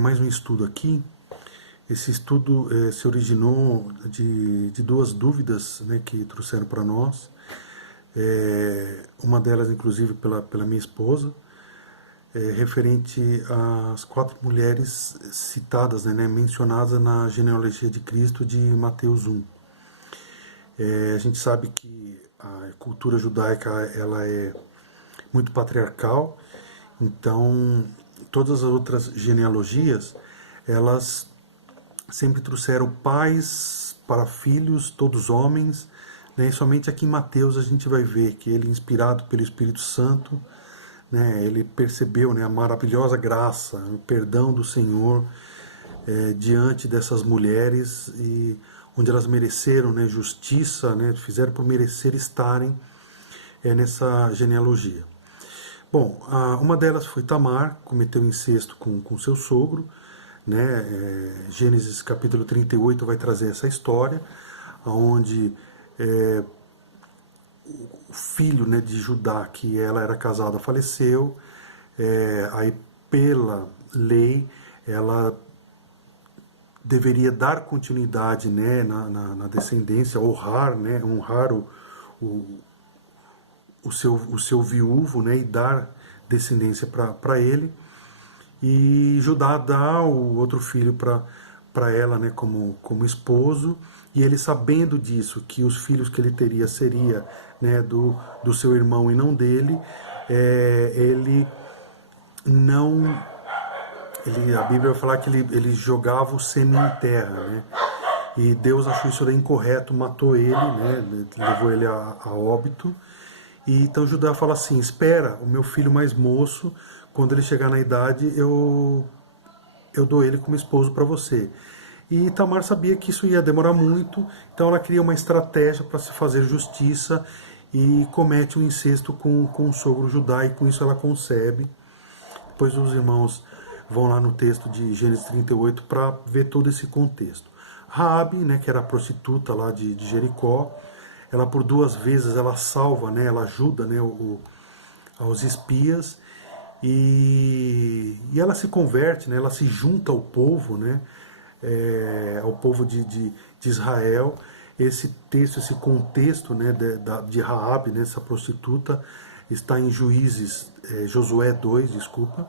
Mais um estudo aqui. Esse estudo se originou de duas dúvidas, né, que trouxeram para nós. Uma delas, inclusive, pela minha esposa, referente às 4 mulheres citadas, né, mencionadas na genealogia de Cristo de Mateus 1. A gente sabe que a cultura judaica ela é muito patriarcal, então todas as outras genealogias elas sempre trouxeram pais para filhos, todos homens, né? E somente aqui em Mateus a gente vai ver que ele, inspirado pelo Espírito Santo, né, ele percebeu, né, a maravilhosa graça, o perdão do Senhor diante dessas mulheres, e onde elas mereceram, né, justiça, né, fizeram por merecer estarem nessa genealogia. Bom, uma delas foi Tamar, cometeu incesto com seu sogro, né? Gênesis capítulo 38 vai trazer essa história, onde o filho, né, de Judá, que ela era casada, faleceu. Aí, pela lei, ela deveria dar continuidade, né, na descendência, honrar, né, honrar o seu viúvo, né, e dar descendência para ele. E Judá dá o outro filho para ela, né, como esposo, e ele, sabendo disso, que os filhos que ele teria seria, né, do seu irmão e não dele, ele não... a Bíblia vai falar que ele jogava o sêmen em terra, né? E Deus achou isso incorreto, matou ele, né? Levou ele a óbito. E então Judá fala assim: espera, o meu filho mais moço, quando ele chegar na idade, eu dou ele como esposo para você. E Tamar sabia que isso ia demorar muito, então ela cria uma estratégia para se fazer justiça e comete um incesto com o sogro Judá, e com isso ela concebe. Depois os irmãos vão lá no texto de Gênesis 38 para ver todo esse contexto. Raabe, né, que era a prostituta lá de Jericó, ela por 2 vezes ela salva, né, ela ajuda, né, aos espias, e ela se converte, né, ela se junta ao povo, né, ao povo de Israel. Esse texto, esse contexto, né, de Raabe, né, essa prostituta, está em Juízes, Josué 2, desculpa.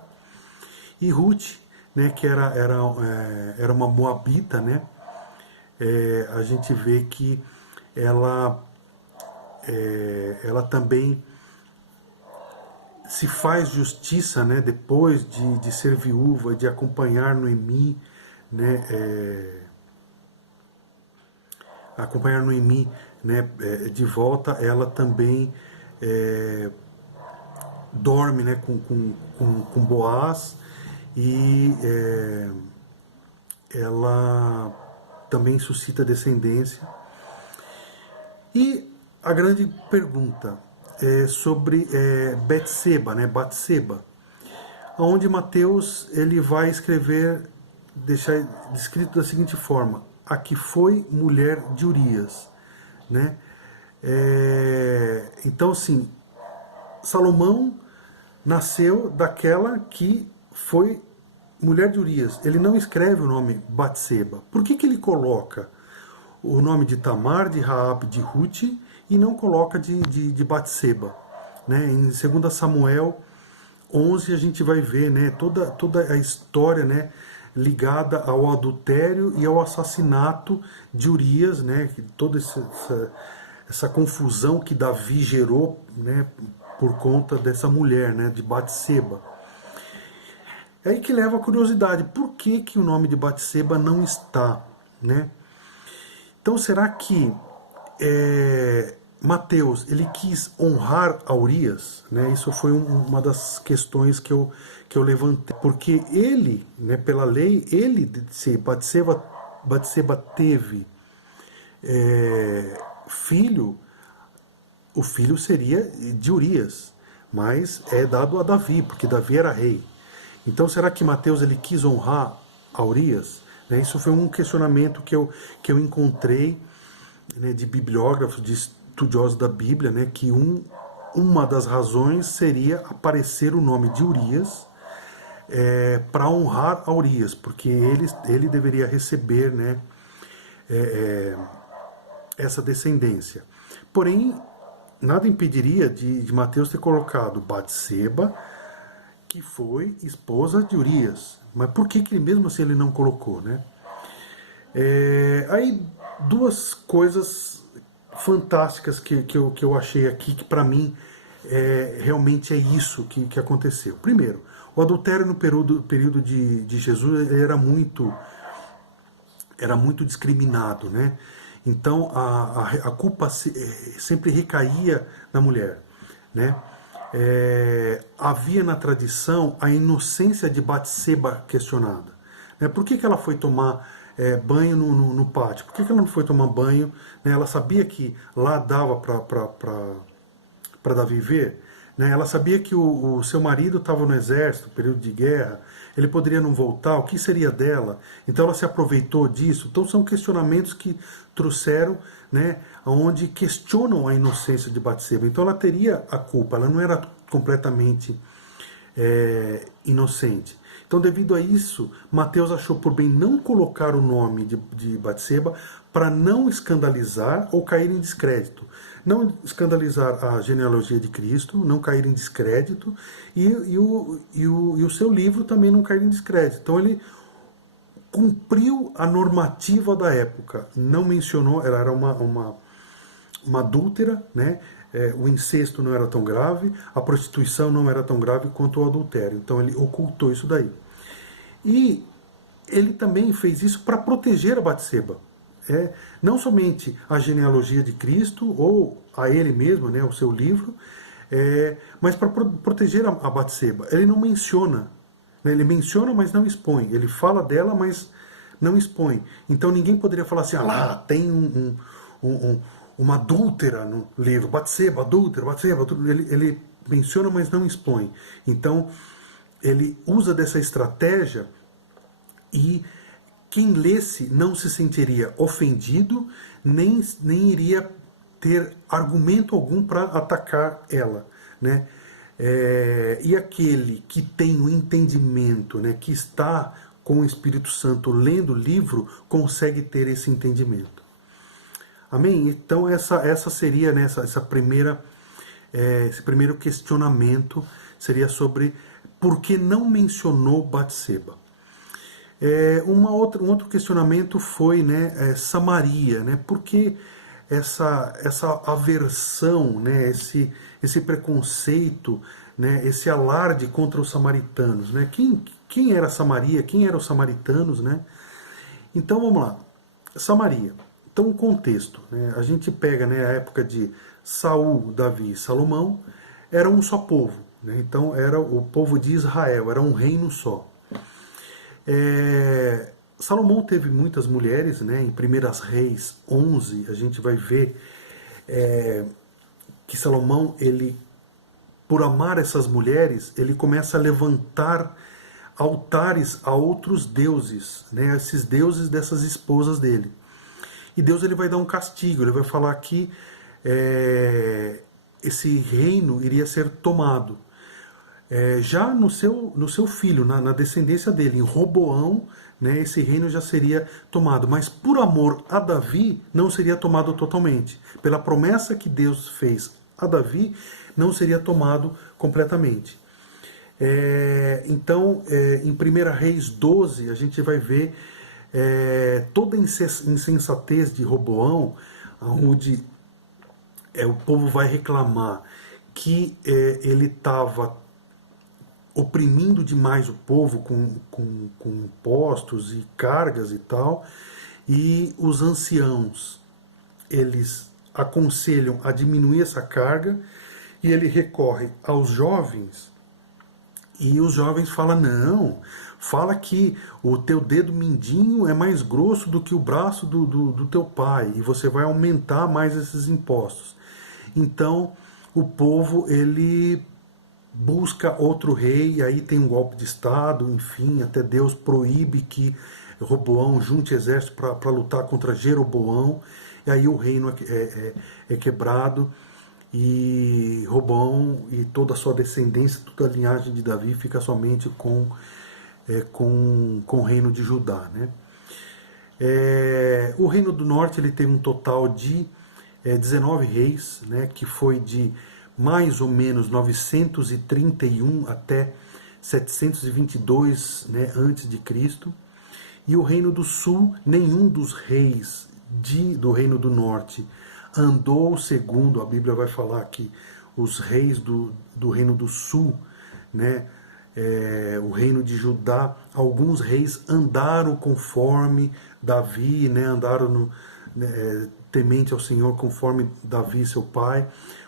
E Ruth, né, que era uma moabita, né, a gente vê que ela também se faz justiça, né, depois de ser viúva, de acompanhar Noemi, né, né, de volta. Ela também dorme, né, com Boaz, e ela também suscita descendência. E a grande pergunta é sobre Betseba, né, Batseba, onde Mateus ele vai escrever, deixar descrito da seguinte forma: a que foi mulher de Urias, né? Então, assim, Salomão nasceu daquela que foi mulher de Urias. Ele não escreve o nome Batseba. Por que ele coloca o nome de Tamar, de Raabe, de Ruth, e não coloca de Batseba? Né? Em 2 Samuel 11 a gente vai ver, né, toda a história, né, ligada ao adultério e ao assassinato de Urias, né, toda essa confusão que Davi gerou, né, por conta dessa mulher, né, de Batseba. É aí que leva a curiosidade: por que o nome de Batseba não está, né? Então, será que Mateus ele quis honrar a Urias? Né? Isso foi uma das questões que eu levantei. Porque ele, né, pela lei, se Batseba teve filho, o filho seria de Urias, mas é dado a Davi, porque Davi era rei. Então, será que Mateus ele quis honrar a Urias? Né? Isso foi um questionamento que eu encontrei, né, de bibliógrafos, de estudiosos da Bíblia, né, que uma das razões seria aparecer o nome de Urias para honrar a Urias, porque ele deveria receber, né, essa descendência. Porém, nada impediria de Mateus ter colocado Batseba, que foi esposa de Urias. Mas por que mesmo assim ele não colocou, né? Aí duas coisas fantásticas que eu achei aqui, que para mim realmente é isso que aconteceu. Primeiro, o adultério no período de Jesus era muito discriminado, né? Então a culpa sempre recaía na mulher, né? Havia na tradição a inocência de Batseba questionada, né? Por que ela foi tomar banho no pátio? Por que ela não foi tomar banho, né? Ela sabia que lá dava para Davi ver, né? Ela sabia que o seu marido estava no exército, período de guerra, ele poderia não voltar, o que seria dela? Então ela se aproveitou disso. Então são questionamentos que trouxeram, né, onde questionam a inocência de Batseba. Então ela teria a culpa, ela não era completamente inocente. Então, devido a isso, Mateus achou por bem não colocar o nome de Batseba para não escandalizar ou cair em descrédito. Não escandalizar a genealogia de Cristo, não cair em descrédito, e o seu livro também não cair em descrédito. Então ele cumpriu a normativa da época, não mencionou, ela era uma adúltera, né? O incesto não era tão grave, a prostituição não era tão grave quanto o adultério. Então ele ocultou isso daí. E ele também fez isso para proteger a Batseba. Não somente a genealogia de Cristo, ou a ele mesmo, né, o seu livro, mas para proteger a Batseba. Ele não menciona, né, ele menciona, mas não expõe. Ele fala dela, mas não expõe. Então ninguém poderia falar assim, lá, tem uma adúltera no livro, Batseba, adúltera, Batseba. Ele menciona, mas não expõe. Então ele usa dessa estratégia e quem lesse não se sentiria ofendido, nem iria ter argumento algum para atacar ela, né? E aquele que tem o entendimento, né, que está com o Espírito Santo lendo o livro, consegue ter esse entendimento. Amém? Então essa seria, né, esse primeiro questionamento seria sobre por que não mencionou Batseba. Um outro questionamento foi, né, Samaria, né? Por que essa aversão, né, esse preconceito, né, esse alarde contra os samaritanos, né? Quem era Samaria? Quem eram os samaritanos, né? Então vamos lá, Samaria. Então o contexto, né? A gente pega, né, a época de Saul, Davi e Salomão, era um só povo, né? Então era o povo de Israel, era um reino só. Salomão teve muitas mulheres, né? Em 1 Reis 11 a gente vai ver que Salomão, ele, por amar essas mulheres, ele começa a levantar altares a outros deuses, né? Esses deuses dessas esposas dele. E Deus, ele vai dar um castigo, ele vai falar que esse reino iria ser tomado. Já no seu filho, na descendência dele, em Roboão, né, esse reino já seria tomado. Mas por amor a Davi, não seria tomado totalmente. Pela promessa que Deus fez a Davi, não seria tomado completamente. Então, em 1 Reis 12, a gente vai ver toda a insensatez de Roboão, onde o povo vai reclamar que ele estava oprimindo demais o povo com impostos e cargas e tal, e os anciãos, eles aconselham a diminuir essa carga, e ele recorre aos jovens, e os jovens falam, não, fala que o teu dedo mindinho é mais grosso do que o braço do teu pai, e você vai aumentar mais esses impostos. Então o povo, ele busca outro rei, aí tem um golpe de Estado, enfim, até Deus proíbe que Roboão junte exército para lutar contra Jeroboão, e aí o reino é quebrado, e Roboão e toda a sua descendência, toda a linhagem de Davi fica somente com com o reino de Judá, né? O reino do norte ele teve um total de 19 reis, né, que foi de mais ou menos 931 até 722, né, antes de Cristo. E o reino do sul, nenhum dos reis do reino do norte andou segundo, a Bíblia vai falar que os reis do reino do sul, né, o reino de Judá, alguns reis andaram conforme Davi, né, andaram temente ao Senhor conforme Davi, seu pai.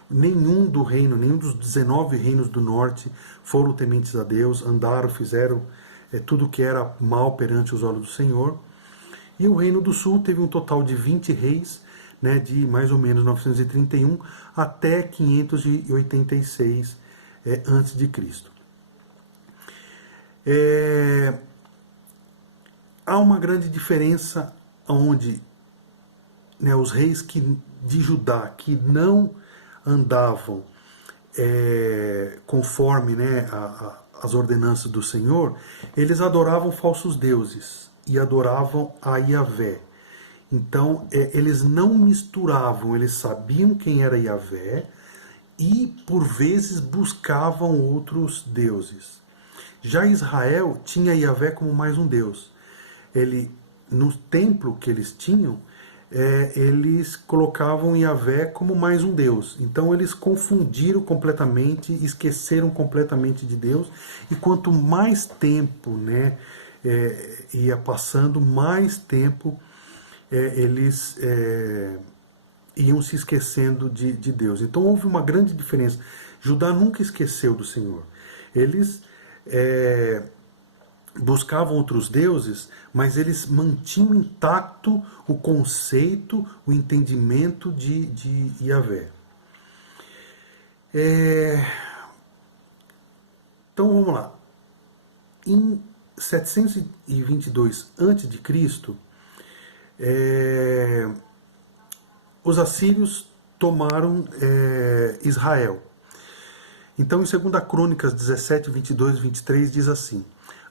Nenhum dos 19 reinos do norte foram tementes a Deus, andaram, fizeram tudo que era mal perante os olhos do Senhor. E o reino do sul teve um total de 20 reis, né, de mais ou menos 931 até 586 antes de Cristo. Há uma grande diferença onde, né, os reis de Judá que não andavam conforme, né, as ordenanças do Senhor, eles adoravam falsos deuses e adoravam a Yahvé. Então, eles não misturavam, eles sabiam quem era Yahvé e, por vezes, buscavam outros deuses. Já Israel tinha Yahvé como mais um deus. No templo que eles tinham, eles colocavam Yahvé como mais um deus. Então eles confundiram completamente, esqueceram completamente de Deus. E quanto mais tempo, né, ia passando, mais tempo eles iam se esquecendo de Deus. Então houve uma grande diferença. Judá nunca esqueceu do Senhor. Eles buscavam outros deuses, mas eles mantinham intacto o conceito, o entendimento de Yahvé. Então vamos lá. Em 722 a.C., os assírios tomaram Israel. Então em 2 Crônicas 17, 22 e 23 diz assim: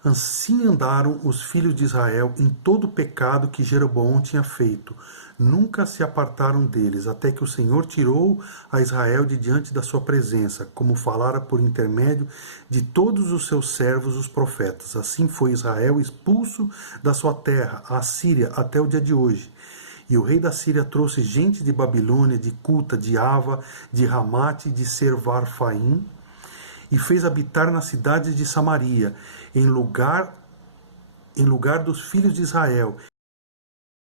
assim andaram os filhos de Israel em todo o pecado que Jeroboão tinha feito. Nunca se apartaram deles, até que o Senhor tirou a Israel de diante da sua presença, como falara por intermédio de todos os seus servos, os profetas. Assim foi Israel expulso da sua terra, a Síria, até o dia de hoje. E o rei da Síria trouxe gente de Babilônia, de Cuta, de Ava, de Ramate, de Servarfaim, e fez habitar nas cidades de Samaria, em lugar dos filhos de Israel,